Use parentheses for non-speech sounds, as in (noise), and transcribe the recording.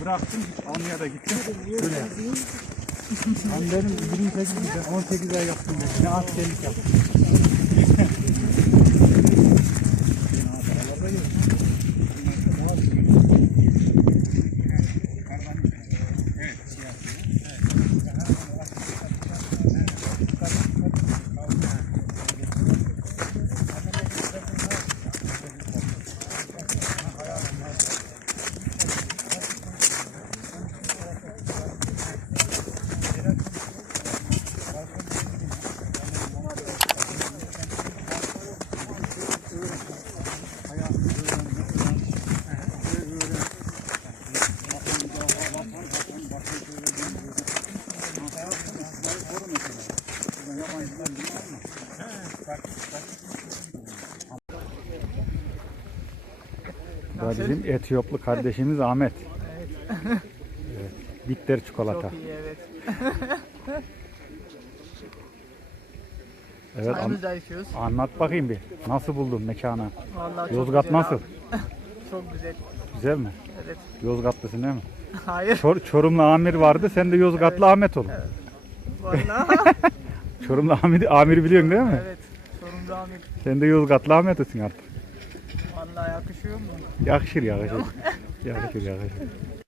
bıraktım. Almanya'da gittim. Şöyle yaptım. Ben benim 28 ben 18 ay yaptım. Ne askerlik yaptım. Bu da bizim Etiyoplu kardeşimiz Ahmet. Evet. Bitter çikolata. Çok iyi evet. (laughs) Evet, an- Çayımızı içiyoruz. anlat bakayım bir. Nasıl buldun mekanı? Vallahi çok Yozgat güzel nasıl? abi. (laughs) çok güzel. Güzel mi? Evet. Yozgatlısın değil mi? (laughs) Hayır. Çor Çorumlu Amir vardı. Sen de Yozgatlı Ahmet ol. Vallahi. Çorumlu Amir, Amir biliyorsun değil mi? evet. Sorumlu Ahmet. Sen de Yozgatlı Ahmet olsun artık. Vallahi yakışıyor mu? Yakışır yakışır. yakışır yakışır.